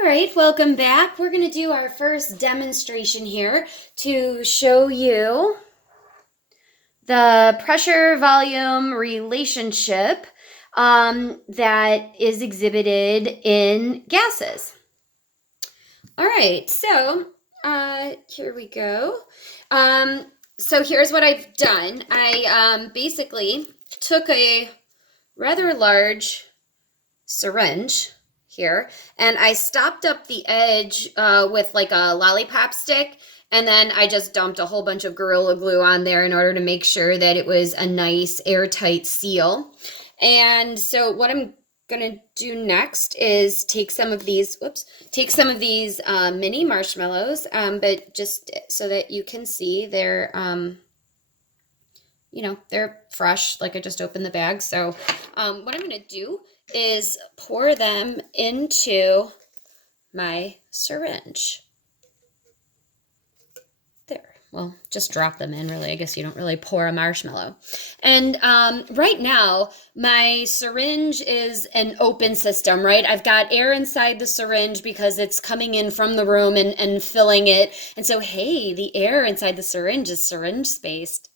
All right, welcome back. We're going to do our first demonstration here to show you the pressure-volume relationship that is exhibited in gases. All right, so here we go. So here's what I've done. I basically took a rather large syringe here, and I stopped up the edge with like a lollipop stick, and then I just dumped a whole bunch of Gorilla Glue on there in order to make sure that it was a nice airtight seal. And so what I'm gonna do next is take some of these mini marshmallows, but just so that you can see they're they're fresh, like I just opened the bag. So what I'm gonna do is pour them into my syringe. There, well, just drop them in, really. I guess you don't really pour a marshmallow. And right now, my syringe is an open system, right? I've got air inside the syringe because it's coming in from the room and filling it. And so, hey, the air inside the syringe is syringe-spaced.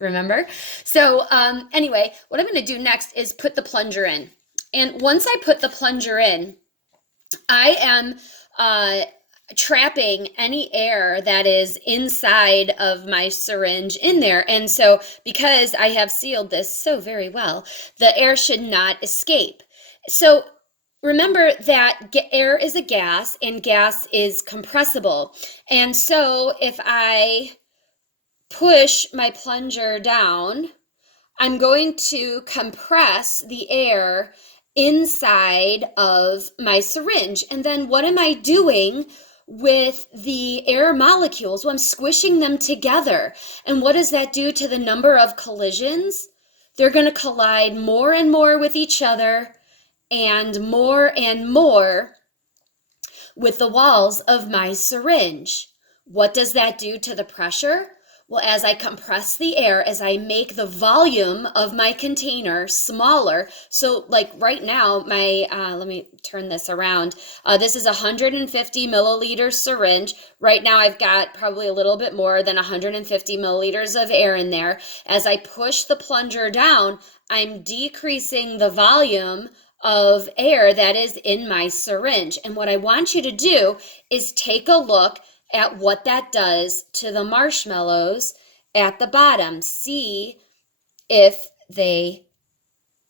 Remember? So anyway, what I'm going to do next is put the plunger in. And once I put the plunger in, I am trapping any air that is inside of my syringe in there. And so because I have sealed this so very well, the air should not escape. So remember that air is a gas and gas is compressible. And so if I push my plunger down, I'm going to compress the air inside of my syringe. And then what am I doing with the air molecules? Well, I'm squishing them together. And what does that do to the number of collisions? They're going to collide more and more with each other and more with the walls of my syringe. What does that do to the pressure? Well, as I compress the air, as I make the volume of my container smaller, so like right now, let me turn this around. This is a 150 milliliter syringe. Right now, I've got probably a little bit more than 150 milliliters of air in there. As I push the plunger down, I'm decreasing the volume of air that is in my syringe. And what I want you to do is take a look at what that does to the marshmallows at the bottom. See if they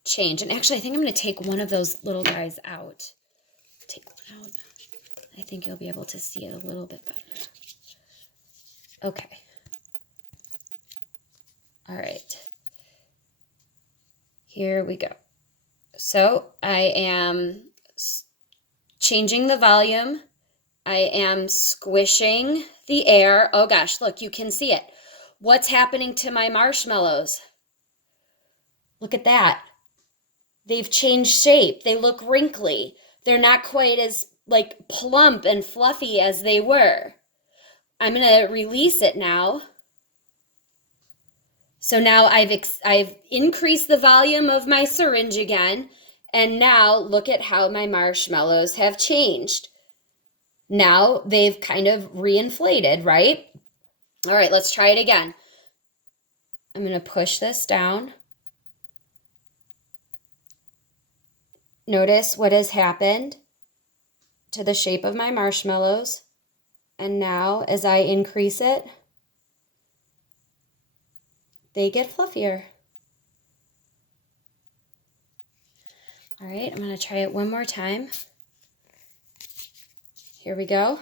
change. And actually, I think I'm going to take one of those little guys out. Take one out. I think you'll be able to see it a little bit better. Okay. All right. Here we go. So I am changing the volume. I am squishing the air. Oh gosh, look, you can see it. What's happening to my marshmallows? Look at that. They've changed shape. They look wrinkly. They're not quite as like plump and fluffy as they were. I'm going to release it now. So now I've increased the volume of my syringe again. And now look at how my marshmallows have changed. Now they've kind of reinflated, right? All right, let's try it again. I'm going to push this down. Notice what has happened to the shape of my marshmallows. And now as I increase it, they get fluffier. All right, I'm going to try it one more time. Here we go.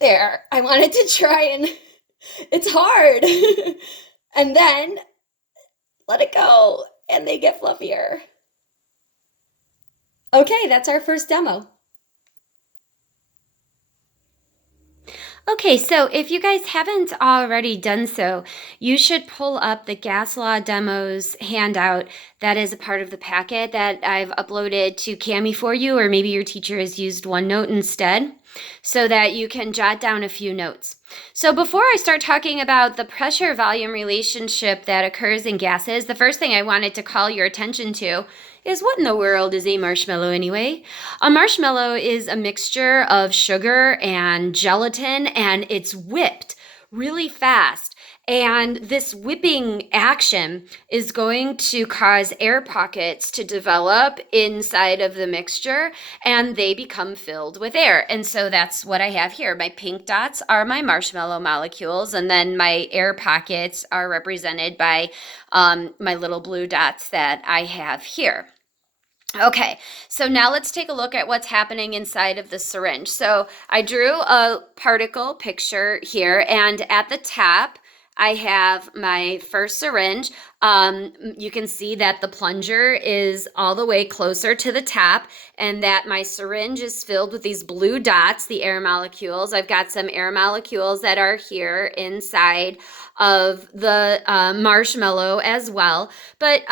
There, I wanted to try and it's hard. And then let it go and they get fluffier. Okay, that's our first demo. Okay, so if you guys haven't already done so, you should pull up the Gas Law Demos handout that is a part of the packet that I've uploaded to Cami for you, or maybe your teacher has used OneNote instead, so that you can jot down a few notes. So before I start talking about the pressure-volume relationship that occurs in gases, the first thing I wanted to call your attention to is, what in the world is a marshmallow anyway? A marshmallow is a mixture of sugar and gelatin, and it's whipped really fast. And this whipping action is going to cause air pockets to develop inside of the mixture, and they become filled with air. And so that's what I have here. My pink dots are my marshmallow molecules, and then my air pockets are represented by my little blue dots that I have here. Okay, so now let's take a look at what's happening inside of the syringe. So I drew a particle picture here, and at the top, I have my first syringe. You can see that the plunger is all the way closer to the top, and that my syringe is filled with these blue dots, the air molecules. I've got some air molecules that are here inside of the marshmallow as well. But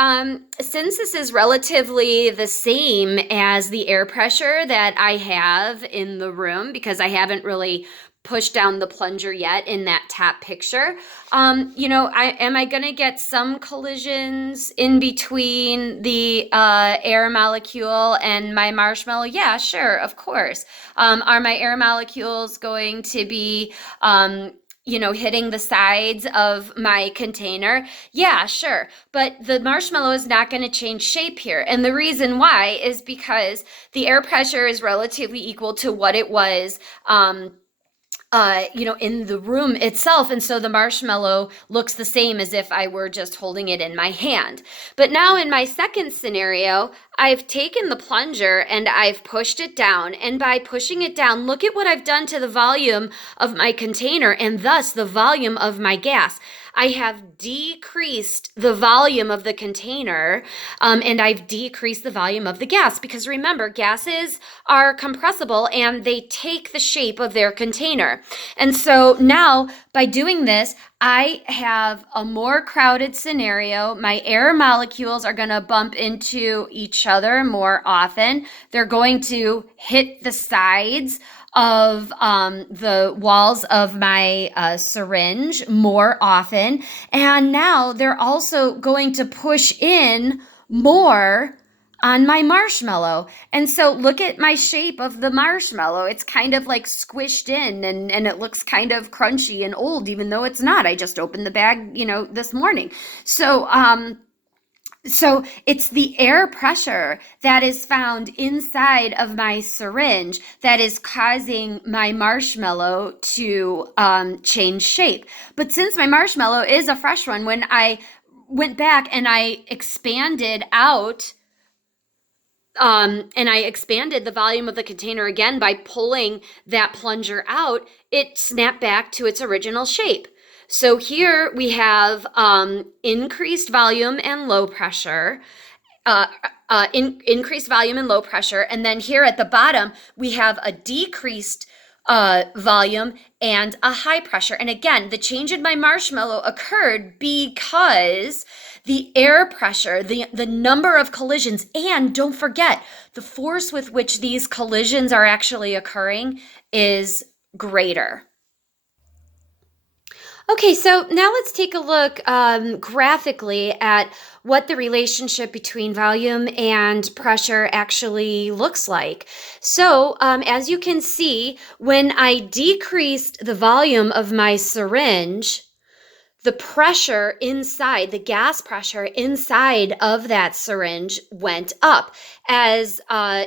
since this is relatively the same as the air pressure that I have in the room, because I haven't really pushed down the plunger yet in that top picture, am I going to get some collisions in between the air molecule and my marshmallow? Yeah, sure, of course. Are my air molecules going to be hitting the sides of my container? Yeah, sure. But the marshmallow is not going to change shape here. And the reason why is because the air pressure is relatively equal to what it was in the room itself. And so the marshmallow looks the same as if I were just holding it in my hand. But now in my second scenario, I've taken the plunger and I've pushed it down. And by pushing it down, look at what I've done to the volume of my container and thus the volume of my gas. I have decreased the volume of the container, and I've decreased the volume of the gas, because remember, gases are compressible and they take the shape of their container. And so now by doing this, I have a more crowded scenario. My air molecules are going to bump into each other more often. They're going to hit the sides of the walls of my syringe more often. And now they're also going to push in more on my marshmallow. And so look at my shape of the marshmallow. It's kind of like squished in, and it looks kind of crunchy and old, even though it's not. I just opened the bag, this morning. So it's the air pressure that is found inside of my syringe that is causing my marshmallow to change shape. But since my marshmallow is a fresh one, when I went back and I expanded out and I expanded the volume of the container again by pulling that plunger out, it snapped back to its original shape. So here we have increased volume and low pressure, increased volume and low pressure. And then here at the bottom, we have a decreased volume and a high pressure. And again, the change in my marshmallow occurred because the air pressure, the number of collisions, and don't forget, the force with which these collisions are actually occurring is greater. Okay, so now let's take a look graphically at what the relationship between volume and pressure actually looks like. So as you can see, when I decreased the volume of my syringe, the pressure inside, the gas pressure inside of that syringe went up, as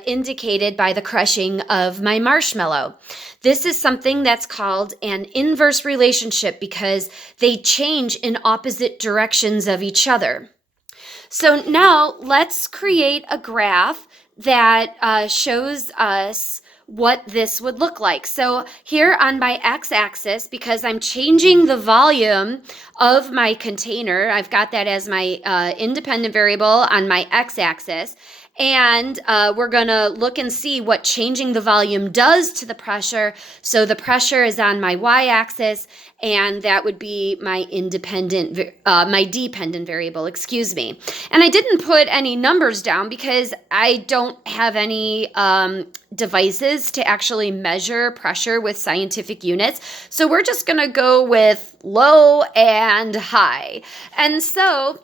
indicated by the crushing of my marshmallow. This is something that's called an inverse relationship because they change in opposite directions of each other. So now let's create a graph that shows us what this would look like. So here on my x-axis, because I'm changing the volume of my container, I've got that as my independent variable on my x-axis. And we're going to look and see what changing the volume does to the pressure. So the pressure is on my y-axis, and that would be my dependent variable, excuse me. And I didn't put any numbers down because I don't have any devices to actually measure pressure with scientific units. So we're just going to go with low and high. And so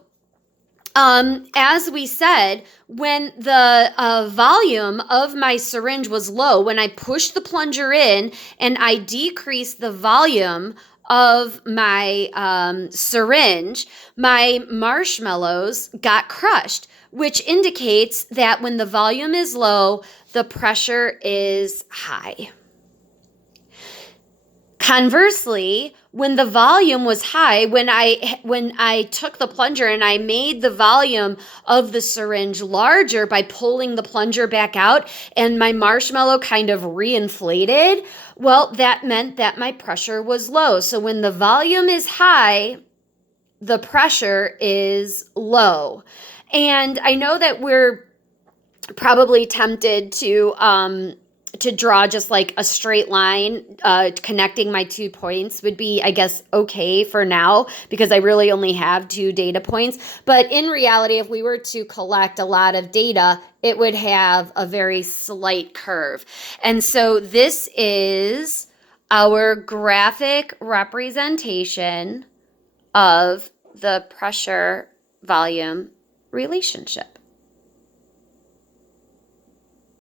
As we said, when the volume of my syringe was low, when I pushed the plunger in and I decreased the volume of my syringe, my marshmallows got crushed, which indicates that when the volume is low, the pressure is high. Conversely, when the volume was high, when I took the plunger and I made the volume of the syringe larger by pulling the plunger back out and my marshmallow kind of reinflated, well, that meant that my pressure was low. So when the volume is high, the pressure is low. And I know that we're probably tempted to draw just like a straight line connecting my 2 points would be, I guess, okay for now because I really only have 2 data points. But in reality, if we were to collect a lot of data, it would have a very slight curve. And so this is our graphic representation of the pressure volume relationship.